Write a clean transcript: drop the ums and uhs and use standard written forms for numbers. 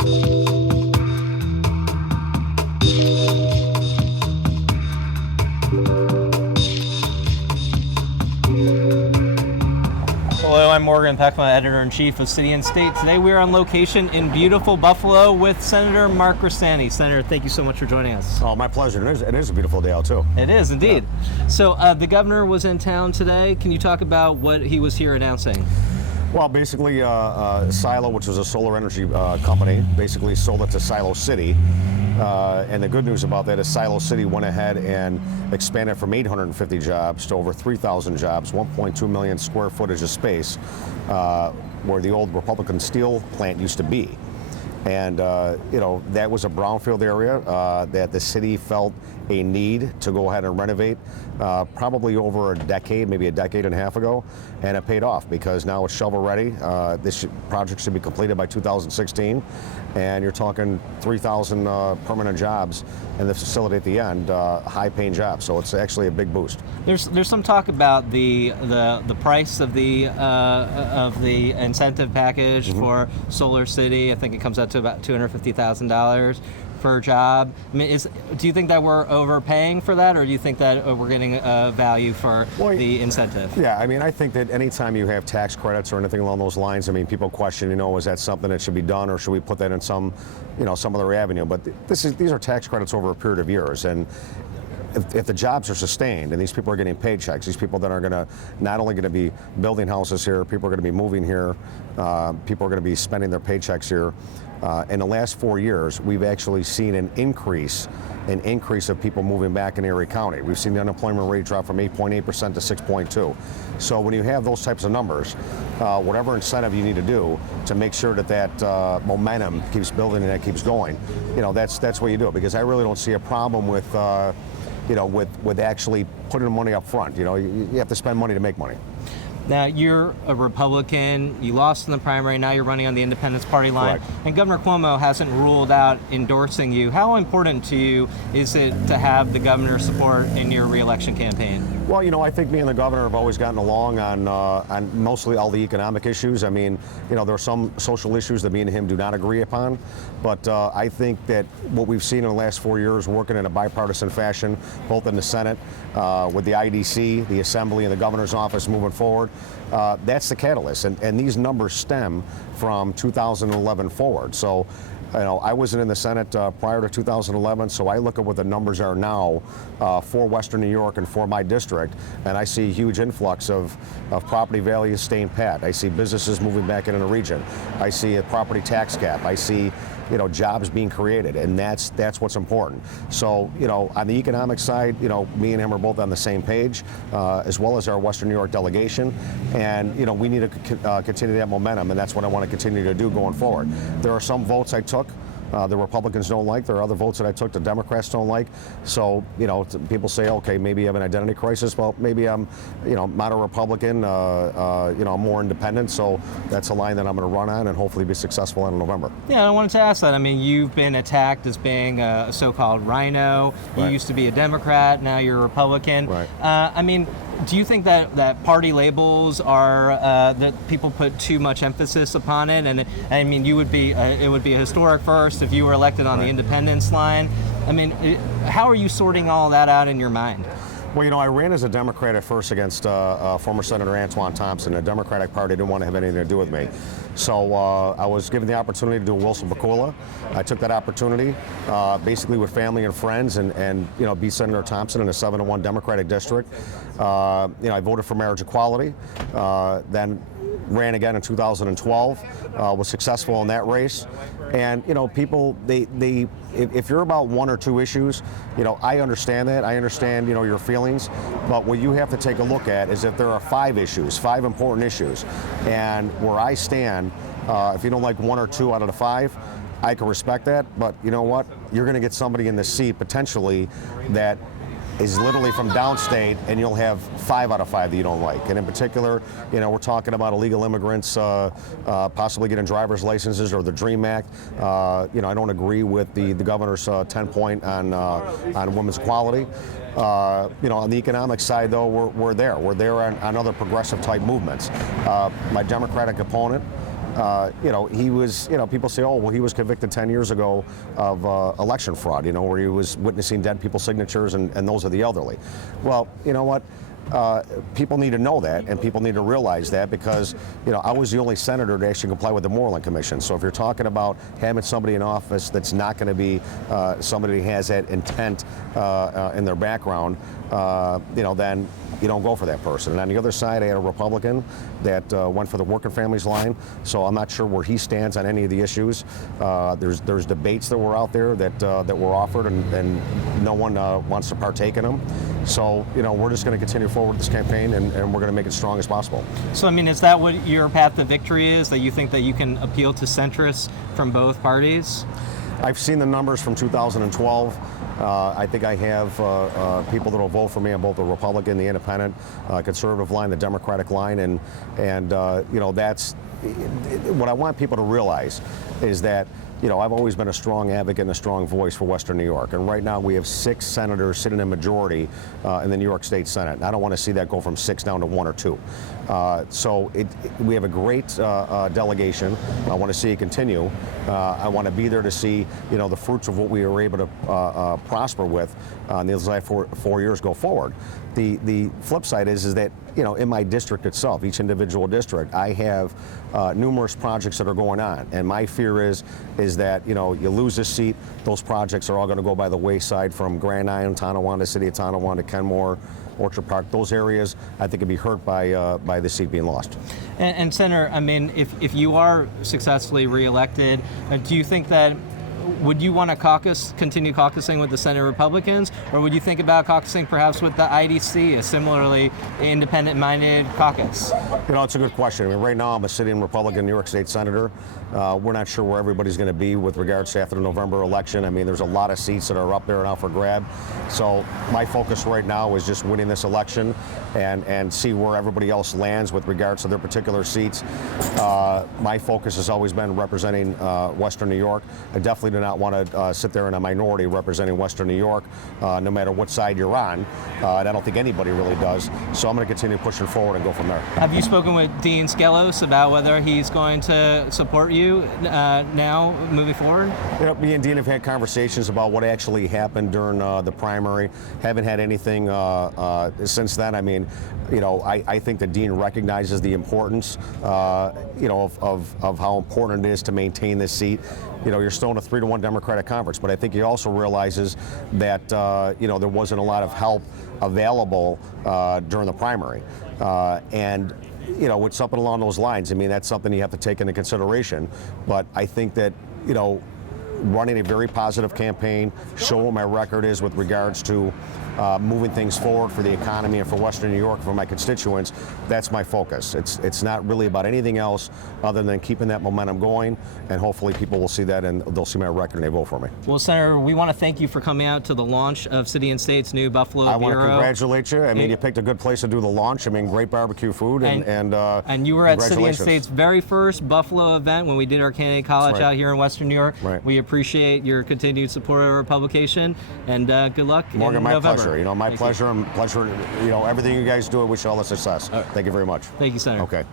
Hello, I'm Morgan Peckma, Editor-in-Chief of City and State. Today we are on location in beautiful Buffalo with Senator Mark Grisanti. Senator, thank you so much for joining us. Oh, my pleasure. It is a beautiful day out, too. It is, indeed. Yeah. So the governor was in town today. Can you talk about what he was here announcing? Well, basically, Silo, which was a solar energy company, basically sold it to Silo City. And the good news about that is Silo City went ahead and expanded from 850 jobs to over 3,000 jobs, 1.2 million square footage of space, where the old Republican steel plant used to be. And, that was a brownfield area that the city felt a need to go ahead and renovate probably over a decade, maybe a decade and a half ago. And it paid off because now it's shovel ready. This project should be completed by 2016. And you're talking 3,000 permanent jobs in the facility at the end, high-paying jobs. So it's actually a big boost. There's some talk about the price of the incentive package for Solar City. I think it comes out to about $250,000 per job. I mean, do you think that we're overpaying for that, or do you think that we're getting value for the incentive? Yeah, I mean, I think that anytime you have tax credits or anything along those lines, I mean, people question, is that something that should be done, or should we put that in some other avenue? But these are tax credits over a period of years, and if the jobs are sustained and these people are getting paychecks, these people that are going to not only going to be building houses here, people are going to be moving here, people are going to be spending their paychecks here. In the last 4 years, we've actually seen an increase of people moving back in Erie County. We've seen the unemployment rate drop from 8.8% to 6.2%. So when you have those types of numbers, whatever incentive you need to do to make sure that momentum keeps building and that keeps going, that's what you do. Because I really don't see a problem with actually putting the money up front. You have to spend money to make money. Now, you're a Republican, you lost in the primary, now you're running on the Independence Party line. Correct. And Governor Cuomo hasn't ruled out endorsing you. How important to you is it to have the governor's support in your re-election campaign? Well, I think me and the governor have always gotten along on mostly all the economic issues. I mean, there are some social issues that me and him do not agree upon, but I think that what we've seen in the last 4 years working in a bipartisan fashion, both in the Senate, with the IDC, the Assembly, and the governor's office moving forward, that's the catalyst. And these numbers stem from 2011 forward. So, I wasn't in the Senate prior to 2011, so I look at what the numbers are now for Western New York and for my district, and I see a huge influx of property values staying pat. I see businesses moving back into the region. I see a property tax cap. I see jobs being created, and that's what's important. So, on the economic side, me and him are both on the same page, as well as our Western New York delegation, and, we need to continue that momentum, and that's what I want to continue to do going forward. There are some votes I took the Republicans don't like. There are other votes that I took the Democrats don't like. So, people say, okay, maybe you have an identity crisis. Well, maybe I'm, not a Republican, I'm more independent. So that's a line that I'm going to run on and hopefully be successful in November. Yeah, I wanted to ask that. I mean, you've been attacked as being a so-called rhino. You used to be a Democrat, now you're a Republican. Right. I mean, do you think that party labels are that people put too much emphasis upon it? And I mean, it would be a historic first if you were elected on the independence line. I mean, how are you sorting all that out in your mind? Well, I ran as a Democrat at first against former Senator Antoine Thompson. The Democratic Party didn't want to have anything to do with me. So I was given the opportunity to do Wilson Pakula. I took that opportunity, basically with family and friends, and beat Senator Thompson in a 7-1 Democratic district. I voted for marriage equality, then ran again in 2012, was successful in that race. And, people, if you're about one or two issues, I understand that. I understand, your feelings. But what you have to take a look at is if there are 5 issues, 5 important issues, and where I stand, if you don't like 1 or 2 out of the 5, I can respect that. But you know what? You're going to get somebody in the seat potentially that is literally from downstate, and you'll have 5 out of 5 that you don't like. And in particular, we're talking about illegal immigrants possibly getting driver's licenses or the DREAM Act. I don't agree with the governor's 10-point on women's equality. On the economic side, though, we're there. We're there on other progressive type movements. My Democratic opponent he was, people say, oh, well, he was convicted 10 years ago of election fraud, where he was witnessing dead people's signatures and those of the elderly. Well, you know what? People need to know that, and people need to realize that, because I was the only senator to actually comply with the Moreland Commission. So if you're talking about having somebody in office that's not going to be somebody who has that intent in their background, then you don't go for that person. And on the other side, I had a Republican that went for the working families line. So I'm not sure where he stands on any of the issues. There's debates that were out there that were offered, and no one wants to partake in them. So we're just going to continue forward with this campaign, and we're going to make it strong as possible. So I mean, is that what your path to victory is? That you think that you can appeal to centrists from both parties? I've seen the numbers from 2012. I think I have people that will vote for me on both the Republican, the Independent, conservative line, the Democratic line, and that's what I want people to realize is that I've always been a strong advocate and a strong voice for Western New York. And right now we have 6 senators sitting in majority in the New York State Senate. And I don't want to see that go from 6 down to 1 or 2. So we have a great delegation. I want to see it continue. I want to be there to see the fruits of what we were able to prosper with in these last 4 years go forward. The flip side is that in my district itself, each individual district, I have numerous projects that are going on, and my fear is that you lose this seat, those projects are all going to go by the wayside, from Grand Island, Tonawanda, City of Tonawanda, Kenmore, Orchard Park. Those areas I think would be hurt by the seat being lost. And Senator, I mean, if you are successfully reelected, do you think that would you want to continue caucusing with the Senate Republicans, or would you think about caucusing perhaps with the IDC, a similarly independent-minded caucus? It's a good question. I mean, right now I'm a sitting Republican New York State Senator. We're not sure where everybody's going to be with regards to after the November election. I mean, there's a lot of seats that are up there now for grab. So my focus right now is just winning this election and see where everybody else lands with regards to their particular seats. My focus has always been representing Western New York. I definitely do not want to sit there in a minority representing Western New York, no matter what side you're on. And I don't think anybody really does. So I'm going to continue pushing forward and go from there. Have you spoken with Dean Skelos about whether he's going to support you now moving forward? Me and Dean have had conversations about what actually happened during the primary. Haven't had anything since then. I mean, I think that Dean recognizes the importance, of how important it is to maintain this seat. You're still in a 3-1 Democratic conference, but I think he also realizes that there wasn't a lot of help available during the primary, and with something along those lines, I mean, that's something you have to take into consideration. But I think that running a very positive campaign, show what my record is with regards to moving things forward for the economy and for Western New York, for my constituents, that's my focus. It's not really about anything else other than keeping that momentum going, and hopefully people will see that and they'll see my record and they vote for me. Well, Senator, we want to thank you for coming out to the launch of City and State's new Buffalo Bureau. I want to congratulate you. I mean, you picked a good place to do the launch. I mean, great barbecue food, and you were at City and State's very first Buffalo event when we did our candidate college out here in Western New York. Right. We appreciate your continued support of our publication, and good luck Morgan, in my November. Pleasure. My pleasure. Everything you guys do, I wish you all the success. Thank you very much. Thank you, Senator. Okay.